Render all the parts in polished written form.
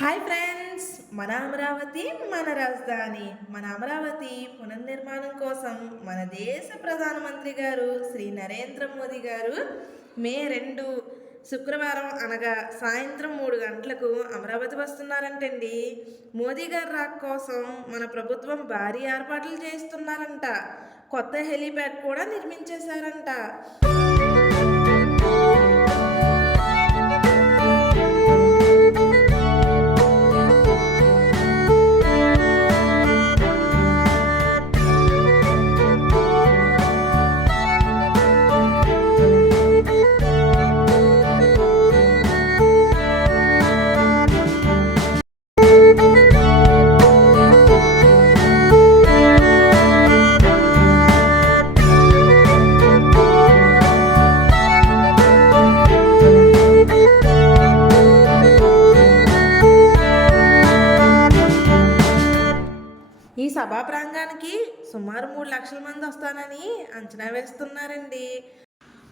Hi friends, మన అమరావతి మన రాజధాని. మన అమరావతి పునర్నిర్మాణం కోసం మన దేశ ప్రధానమంత్రి గారు శ్రీ నరేంద్ర మోదీ గారు మే 2 శుక్రవారం అనగా సాయంత్రం 3 గంటలకు అమరావతి వస్తున్నారంటండి. మోదీ గారి రాక కోసం మన ప్రభుత్వం భారీ ఏర్పాట్లు చేస్తున్నారంట. కొత్త హెలీప్యాడ్ కూడా నిర్మించేశారంట. ఈ సభా ప్రాంగణానికి సుమారు 3 లక్షల మంది వస్తానని అంచనా వేస్తున్నారండి.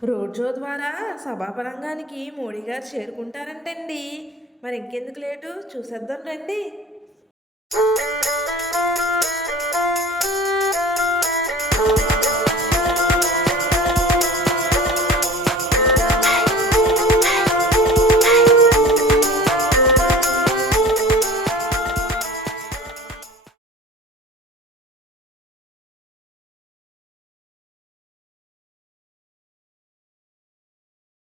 రోడ్ షో ద్వారా సభా ప్రాంగణానికి మోడీ గారు చేరుకుంటారంటండి. మరి ఇంకెందుకు లేటు, చూసేద్దాం రండి.